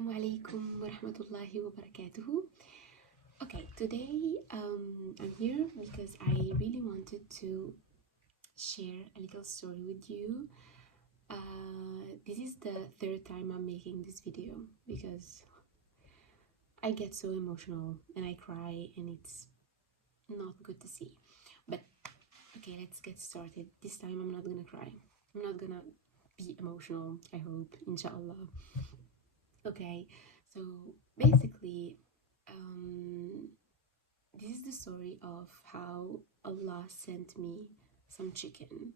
Assalamu alaikum wa rahmatullahi wa barakatuhu. Okay, today I'm here because I really wanted to share a little story with you. This is the third time I'm making this video because I get so emotional and I cry and it's not good to see. But okay, let's get started. This time I'm not gonna cry. I'm not gonna be emotional, I hope, inshallah. Okay, so basically, this is the story of how Allah sent me some chicken.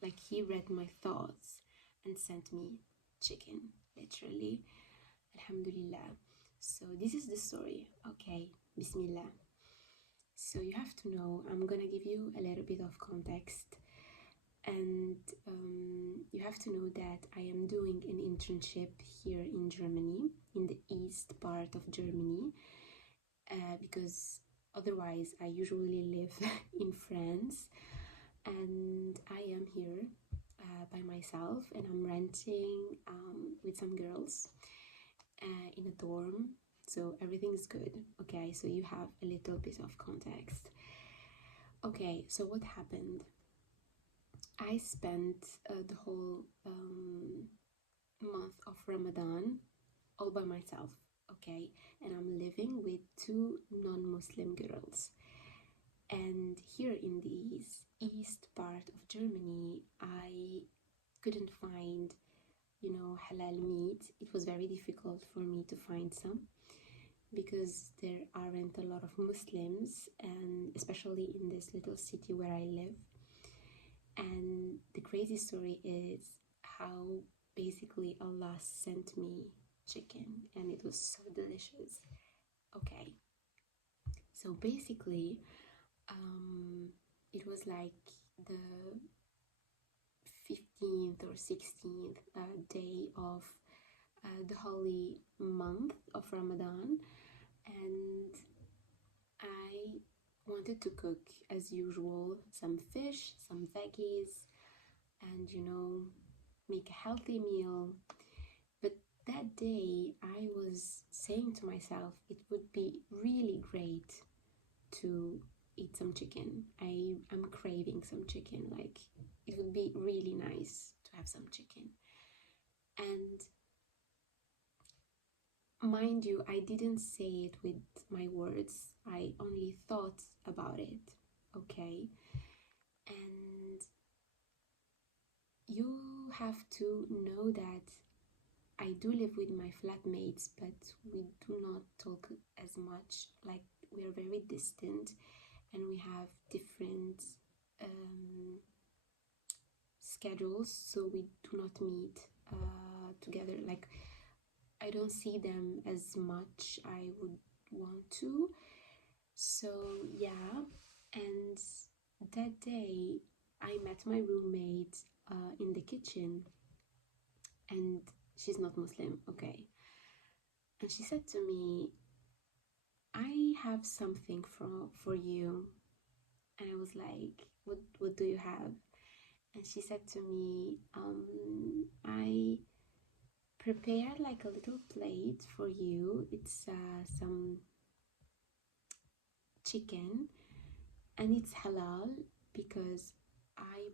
Like He read my thoughts and sent me chicken, literally. Alhamdulillah. So this is the story. Okay, Bismillah. So you have to know, I'm gonna give you a little bit of context, and you have to know that I am doing an internship here in Germany, in the east part of Germany, because otherwise I usually live in France, and I am here by myself, and I'm renting with some girls in a dorm, so everything is good. Okay, so you have a little bit of context. Okay, so what happened? I spent the whole month of Ramadan all by myself, okay? And I'm living with two non-Muslim girls. And here in the east part of Germany, I couldn't find, halal meat. It was very difficult for me to find some because there aren't a lot of Muslims, and especially in this little city where I live. And the crazy story is how basically Allah sent me chicken, and it was so delicious. Okay, so basically it was like the 15th or 16th day of the holy month of Ramadan, and I wanted to cook as usual, some fish, some veggies, and make a healthy meal. But that day I was saying to myself it would be really great to eat some chicken. I'm craving some chicken, like it would be really nice to have some chicken. And mind you, I didn't say it with my words, I only thought about it, okay? And you have to know that I do live with my flatmates, but we do not talk as much, like we are very distant and we have different schedules, so we do not meet together. Like I don't see them as much I would want to. So yeah, and that day I met my roommate in the kitchen, and she's not Muslim, okay? And she said to me, I have something for you. And I was like, what do you have? And she said to me, I prepared like a little plate for you. It's some chicken, and it's halal because I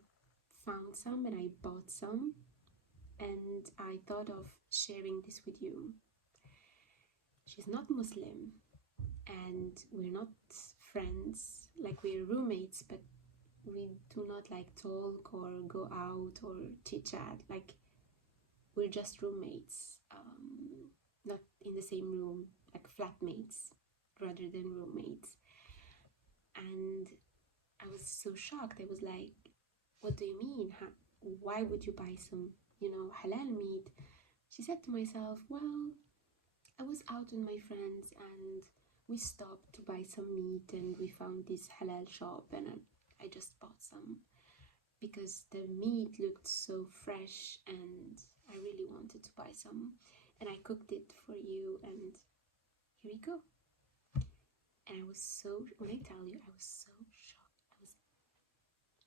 found some and I bought some, and I thought of sharing this with you. She's not Muslim, and we're not friends, like we're roommates, but we do not like talk or go out or chit chat. Like we're just roommates, not in the same room, like flatmates rather than roommates. And I was so shocked. I was like, what do you mean? Why would you buy some, halal meat? She said to myself, well, I was out with my friends and we stopped to buy some meat and we found this halal shop, and I just bought some because the meat looked so fresh and I really wanted to buy some, and I cooked it for you, and here you go. And I was so, when I tell you, I was so shocked.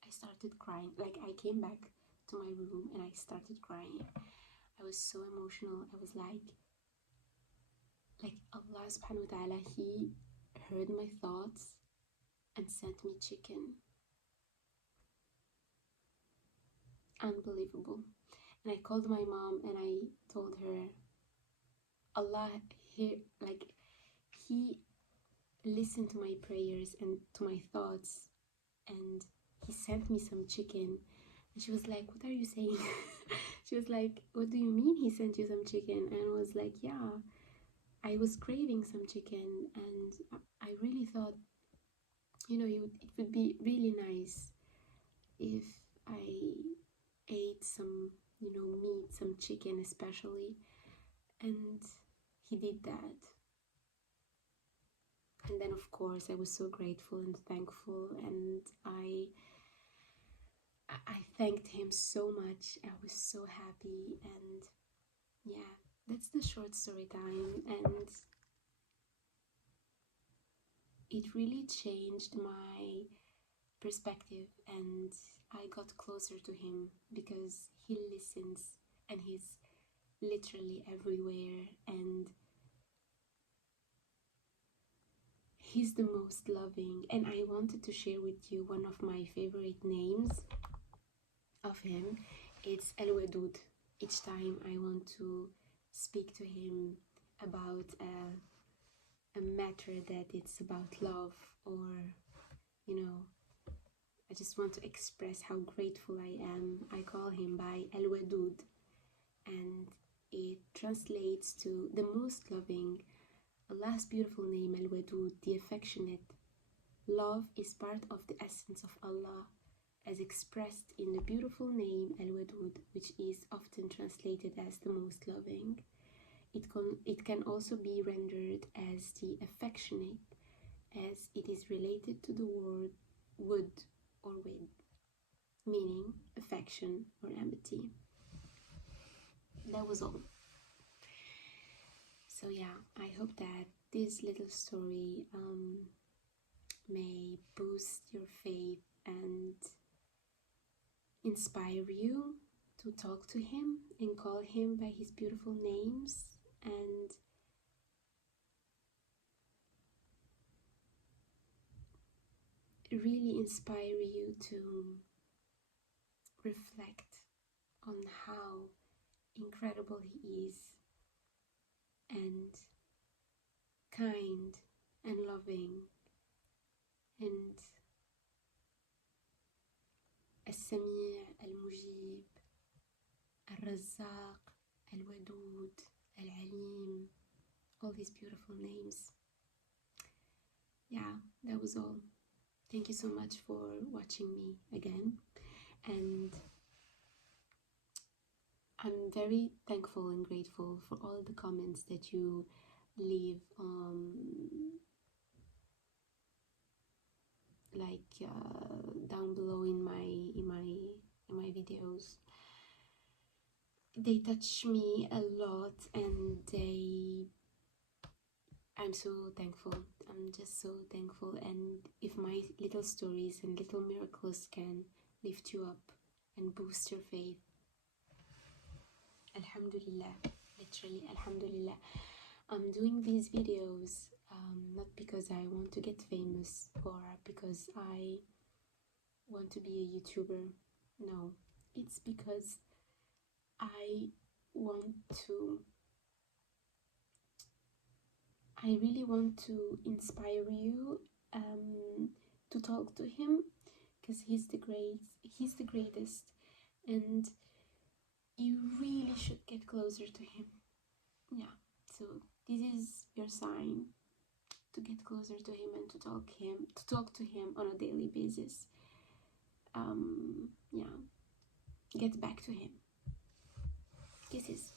I started crying. Like I came back to my room and I started crying. I was so emotional. I was like, like Allah subhanahu wa ta'ala, he heard my thoughts and sent me chicken. Unbelievable. And I called my mom and I told her, Allah, he listened to my prayers and to my thoughts, and he sent me some chicken. And she was like, what are you saying? She was like, what do you mean he sent you some chicken? And I was like, yeah, I was craving some chicken, and I really thought, it would be really nice if I ate some, meat, some chicken especially. And he did that. And then of course I was so grateful and thankful, and I thanked him so much. I was so happy, and yeah, that's the short story time. And it really changed my perspective, and I got closer to him because he listens and he's literally everywhere, and he's the most loving. And I wanted to share with you one of my favorite names of him. It's El Wadud. Each time I want to speak to him about a matter that it's about love, or I just want to express how grateful I am, I call him by El Wadud, and it translates to the most loving. Allah's beautiful name, Al Wadud, the affectionate. Love is part of the essence of Allah, as expressed in the beautiful name Al Wadud, which is often translated as the most loving. It can also be rendered as the affectionate, as it is related to the word wood or with, meaning affection or amity. That was all. So yeah, I hope that this little story may boost your faith and inspire you to talk to him and call him by his beautiful names, and really inspire you to reflect on how incredible he is, and kind and loving, and As-Sami, Al-Mujib, Al-Razzaq, Al-Wadud, Al-Alim, all these beautiful names. Yeah, that was all. Thank you so much for watching me again, and I'm very thankful and grateful for all the comments that you leave down below in my videos. They touch me a lot, and I'm so thankful. I'm just so thankful. And if my little stories and little miracles can lift you up and boost your faith, Alhamdulillah, literally Alhamdulillah. I'm doing these videos not because I want to get famous or because I want to be a YouTuber. No, it's because I really want to inspire you to talk to him, because he's the greatest, and you really should get closer to him. Yeah, so this is your sign to get closer to him and to talk to him on a daily basis. Yeah, get back to him. Kisses.